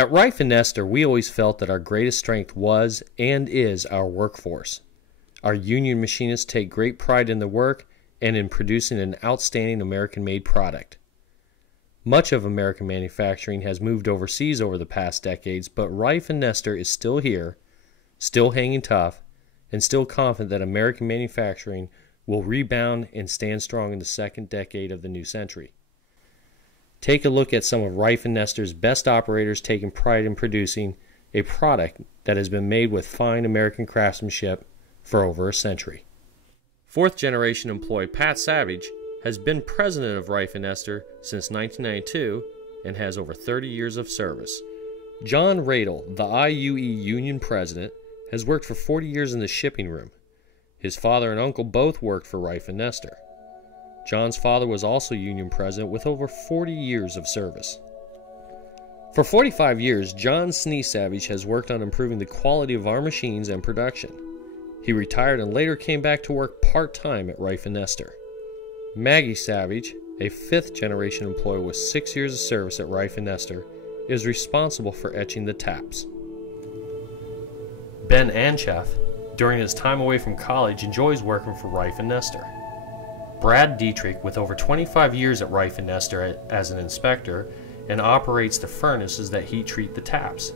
At Reiff Nester, we always felt that our greatest strength was and is our workforce. Our union machinists take great pride in their work and in producing an outstanding American-made product. Much of American manufacturing has moved overseas over the past decades, but Reiff Nester is still here, still hanging tough, and still confident that American manufacturing will rebound and stand strong in the second decade of the new century. Take a look at some of Reiff Nester's best operators taking pride in producing a product that has been made with fine American craftsmanship for over a century. Fourth-generation employee Pat Savage has been president of Reiff Nester since 1992 and has over 30 years of service. John Radel, the IUE union president, has worked for 40 years in the shipping room. His father and uncle both worked for Reiff Nester. John's father was also union president with over 40 years of service. For 45 years, John Snee Savage has worked on improving the quality of our machines and production. He retired and later came back to work part-time at Reiff Nester. Maggie Savage, a fifth-generation employee with 6 years of service at Reiff Nester, is responsible for etching the taps. Ben Anchef, during his time away from college, enjoys working for Reiff Nester. Brad Dietrich, with over 25 years at Reiff Nester as an inspector, and operates the furnaces that heat treat the taps.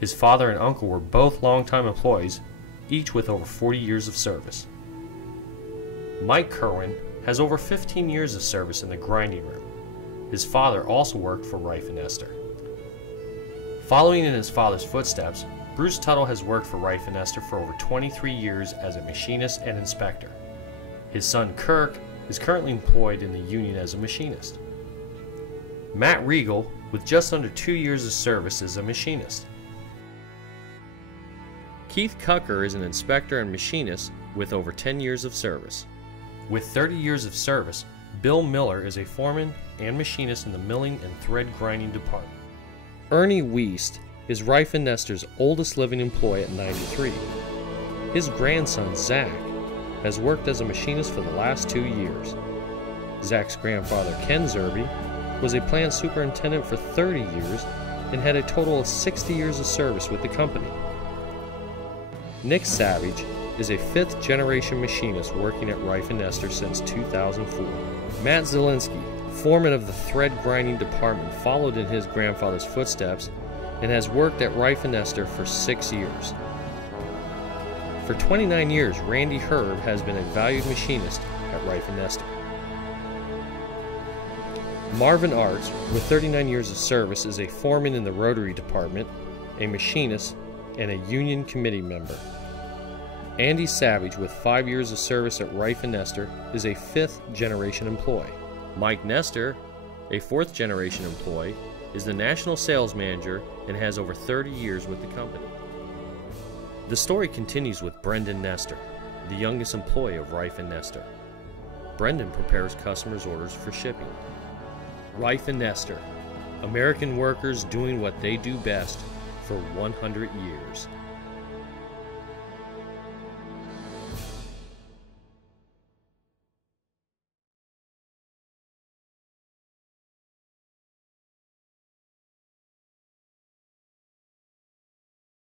His father and uncle were both longtime employees, each with over 40 years of service. Mike Kerwin has over 15 years of service in the grinding room. His father also worked for Reiff Nester. Following in his father's footsteps, Bruce Tuttle has worked for Reiff Nester for over 23 years as a machinist and inspector. His son Kirk is currently employed in the union as a machinist. Matt Regal, with just under 2 years of service, is a machinist. Keith Cucker is an inspector and machinist with over 10 years of service. With 30 years of service, Bill Miller is a foreman and machinist in the milling and thread grinding department. Ernie Wiest is Reiff Nester's oldest living employee at 93. His grandson, Zach, has worked as a machinist for the last 2 years. Zach's grandfather, Ken Zerby, was a plant superintendent for 30 years and had a total of 60 years of service with the company. Nick Savage is a fifth-generation machinist working at Reiff Nester since 2004. Matt Zielinski, foreman of the thread grinding department, followed in his grandfather's footsteps and has worked at Reiff Nester for 6 years. For 29 years, Randy Herb has been a valued machinist at Reiff Nester. Marvin Arts, with 39 years of service, is a foreman in the rotary department, a machinist, and a union committee member. Andy Savage, with 5 years of service at Reiff Nester, is a fifth-generation employee. Mike Nestor, a fourth-generation employee, is the national sales manager and has over 30 years with the company. The story continues with Brendan Nestor, the youngest employee of Reiff Nester. Brendan prepares customers' orders for shipping. Reiff Nester, American workers doing what they do best for 100 years.